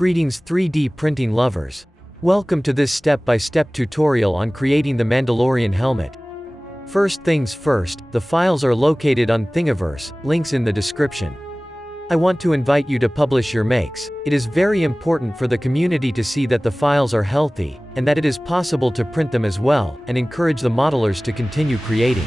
Greetings 3D printing lovers. Welcome to this step-by-step tutorial on creating the Mandalorian helmet. First things first, the files are located on Thingiverse, links in the description. I want to invite you to publish your makes. It is very important for the community to see that the files are healthy, and that it is possible to print them as well, and encourage the modelers to continue creating.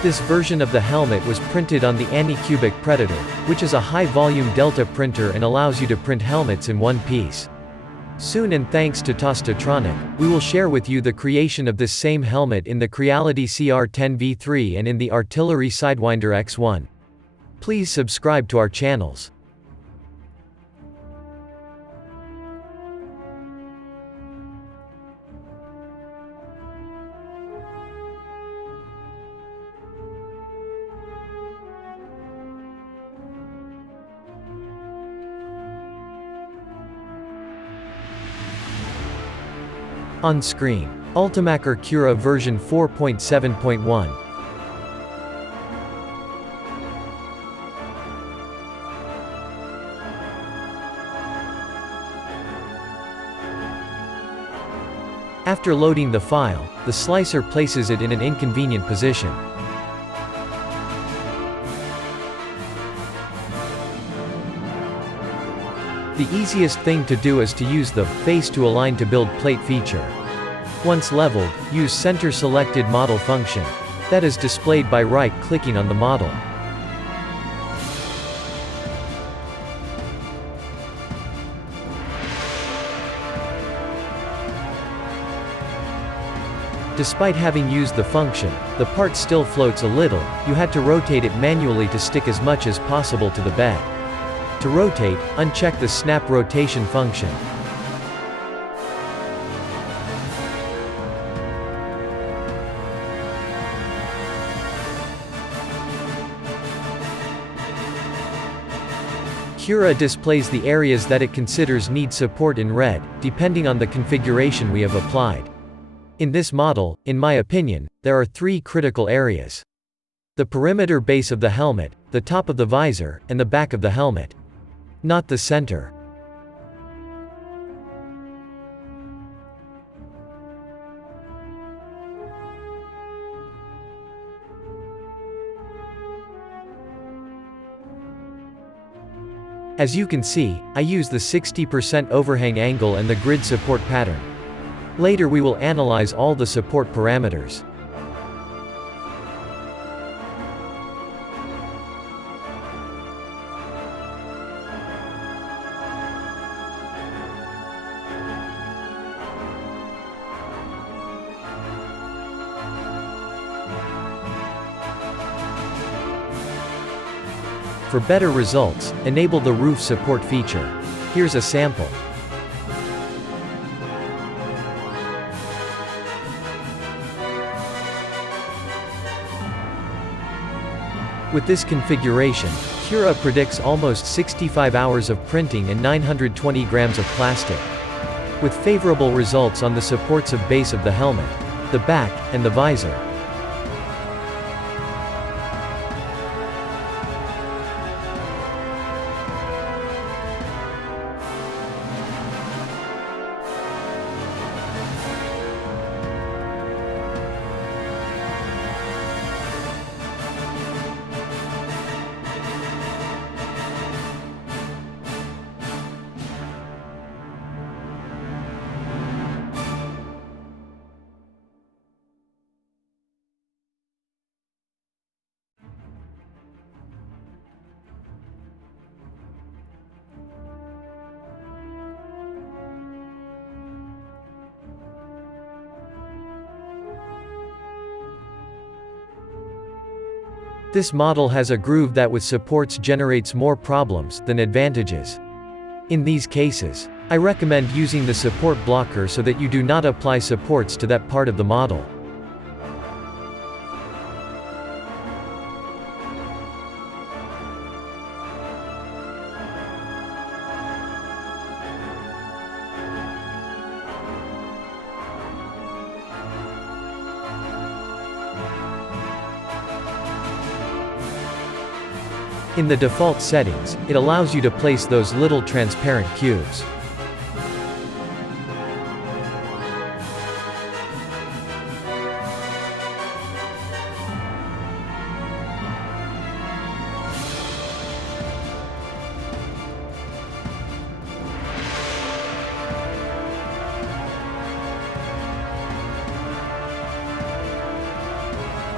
This version of the helmet was printed on the Anycubic Predator, which is a high-volume Delta printer and allows you to print helmets in one piece. Soon, and thanks to Tostatronic, we will share with you the creation of this same helmet in the Creality CR 10v3 and in the Artillery Sidewinder X1. Please subscribe to our channels. On screen, Ultimaker CURA version 4.7.1. After loading the file, the slicer places it in an inconvenient position. The easiest thing to do is to use the face to align to build plate feature. Once leveled, use center selected model function. That is displayed by right-clicking on the model. Despite having used the function, the part still floats a little. You had to rotate it manually to stick as much as possible to the bed. To rotate, uncheck the snap rotation function. CURA displays the areas that it considers need support in red, depending on the configuration we have applied. In this model, in my opinion, there are three critical areas: the perimeter base of the helmet, the top of the visor, and the back of the helmet. Not the center. As you can see, I use the 60% overhang angle and the grid support pattern. Later we will analyze all the support parameters. For better results, enable the roof support feature. Here's a sample. With this configuration, CURA predicts almost 65 hours of printing and 920 grams of plastic. With favorable results on the supports of base of the helmet, the back, and the visor. This model has a groove that with supports generates more problems than advantages. In these cases, I recommend using the support blocker so that you do not apply supports to that part of the model. In the default settings, it allows you to place those little transparent cubes.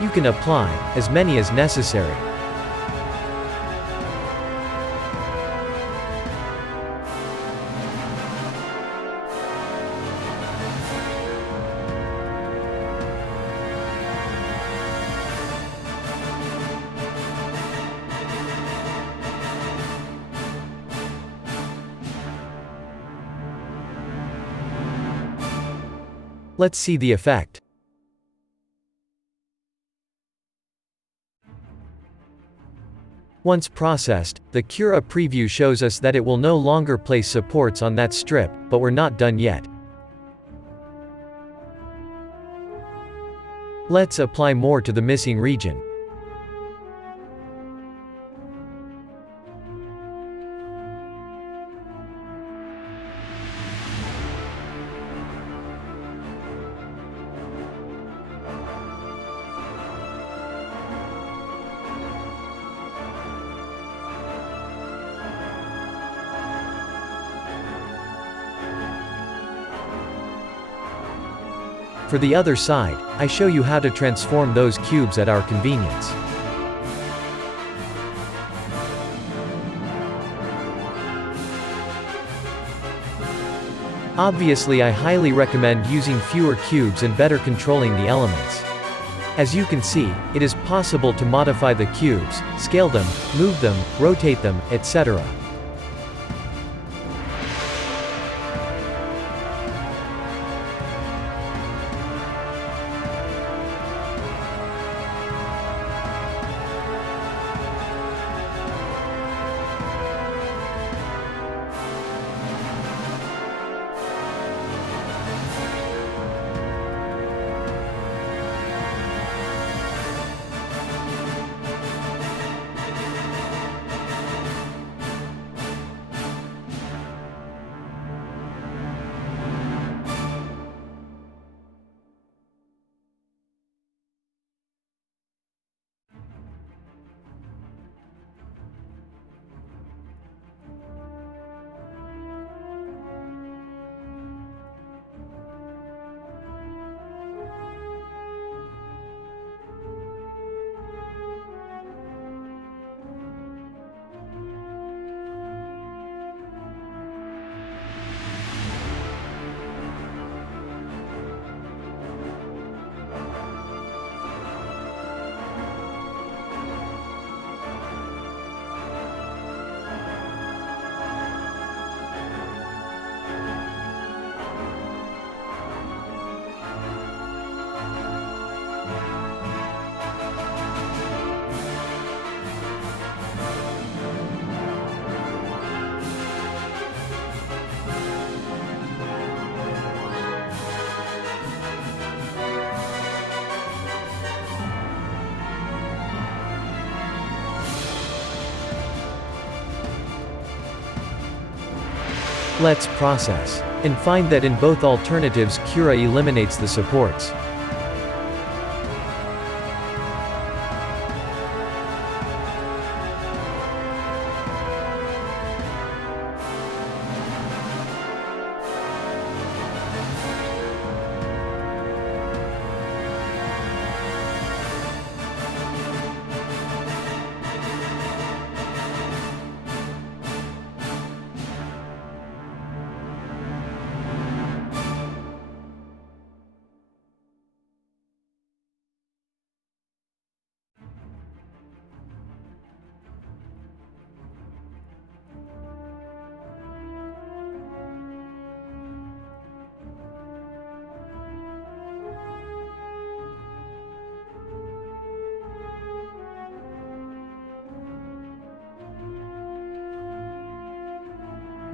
You can apply as many as necessary. Let's see the effect. Once processed, the CURA preview shows us that it will no longer place supports on that strip, but we're not done yet. Let's apply more to the missing region. For the other side, I show you how to transform those cubes at our convenience. Obviously, I highly recommend using fewer cubes and better controlling the elements. As you can see, it is possible to modify the cubes, scale them, move them, rotate them, etc. Let's process, and find that in both alternatives CURA eliminates the supports.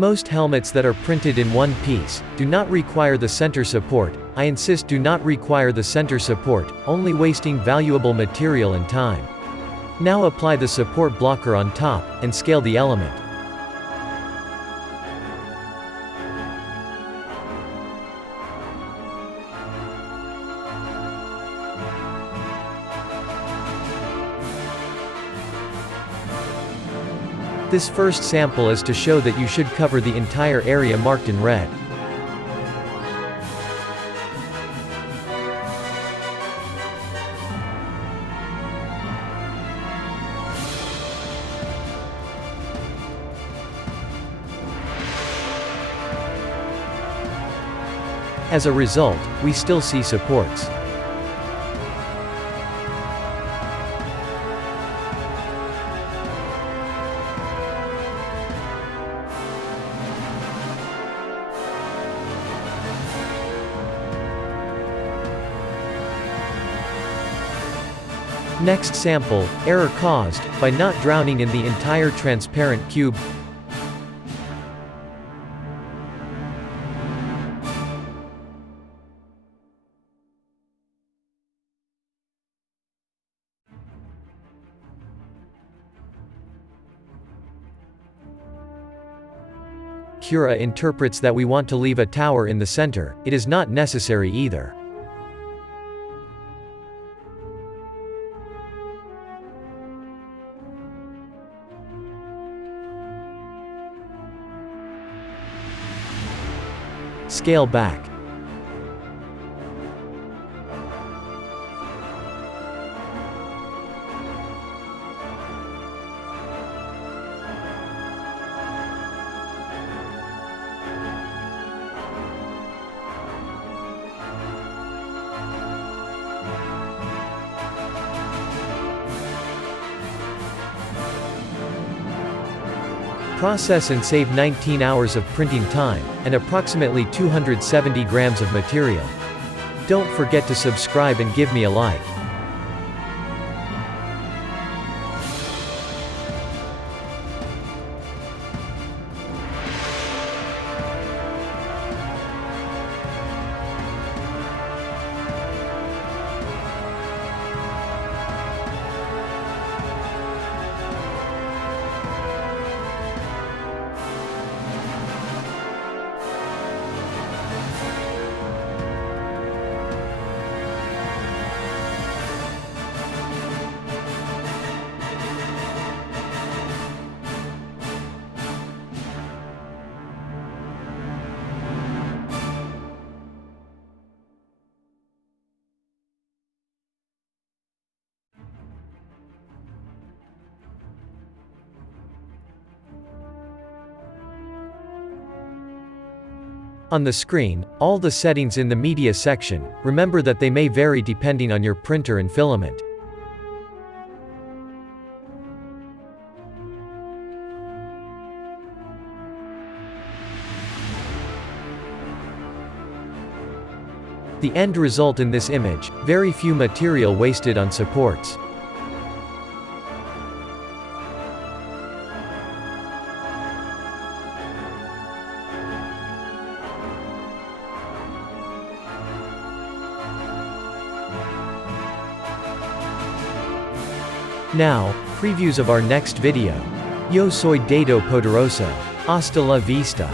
Most helmets that are printed in one piece do not require the center support. I insist, do not require the center support, only wasting valuable material and time. Now apply the support blocker on top, and scale the element. This first sample is to show that you should cover the entire area marked in red. As a result, we still see supports. Next sample, error caused by not drowning in the entire transparent cube. CURA interprets that we want to leave a tower in the center. It is not necessary either. Scale back. Process and save 19 hours of printing time, and approximately 270 grams of material. Don't forget to subscribe and give me a like. On the screen, all the settings in the media section. Remember that they may vary depending on your printer and filament. The end result in this image, very few material wasted on supports. Now, previews of our next video. Yo soy DedoPoderoso. Hasta la vista.